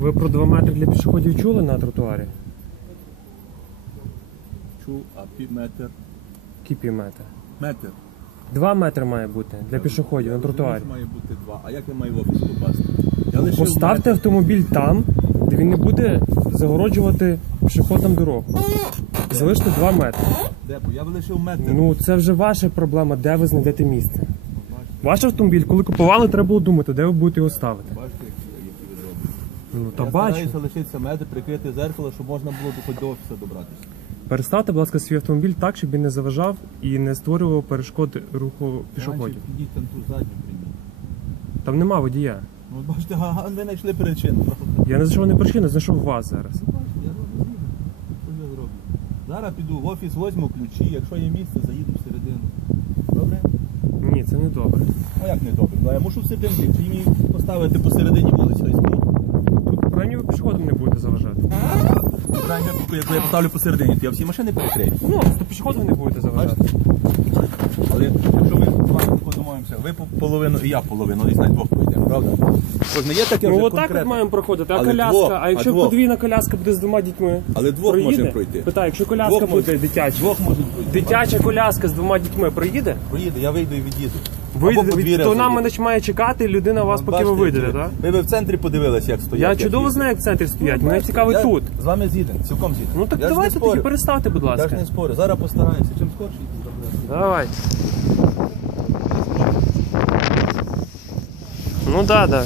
Ви про 2 метри для пішоходів чули на тротуарі? Чув, а пів метр. Кіпі метр. Метр. 2 метри має бути для пішоходів на тротуарі. Має бути два. А як я маю в офіс попасти? Я лишив Поставте метр. автомобіль там, де він не буде загороджувати пішоходам дорогу. Залиште 2 метри. Де? Бо Я лишив метр. Ну це вже ваша проблема, де ви знайдете місце. Ваш автомобіль, коли купували, треба було думати, де ви будете його ставити. Бачите, Ну та я бачу. стараюся лишитися метр, прикрити зеркало, щоб можна було хоч до офісу добратися. Переставте, будь ласка, свій автомобіль так, щоб він не заважав і не створював перешкод руху пішоходів. Раніше Підіть там ту задню прийміть. Там нема водія. Ну от бачите, ага, ви знайшли причину. Я не знайшов не причину, знайшов вас зараз. Бачите, я зроблю. Що я зроблю? Зараз піду в офіс, возьму ключі, якщо є місце, заїду всередину. Добре? Ні, це не добре. А як не добре? Ну я мушу всередині, чи мені поставити посередині вулиці мій. Тут принаймні ви пішоходам не будете заважати. Якщо я поставлю посередині, то я всі машини перекрию. Ну, то пішоходам не будете заважати. Але якщо ми з вами подумаємося, ви половину і я половину, десь на двох пройдемо, правда? Тож не є таке Ну вже отак от маємо проходити, а Але коляска, двох, а а якщо двох. подвійна коляска буде з двома дітьми, Але двох проїде? можемо пройти. Питаю, якщо коляска Двох буде мож- дитяча, Двох можуть пройти. дитяча коляска з двома дітьми проїде? Проїде, я вийду і від'їду. Ви, Або то нам заїду. мене має чекати, людина вас поки ви бачите, вийдете, так? Ви б в центрі подивилися, як стоять. Я як чудово їздять. знаю, як в центрі стоять. Мене цікавить я тут. З вами згіден, цілком згіден. Ну так я ж не давайте тоді спорю. переставте, будь Я ж ласка. не спорю. Зараз постараюся. Чим скорше зробити. Давай. Ну да, да.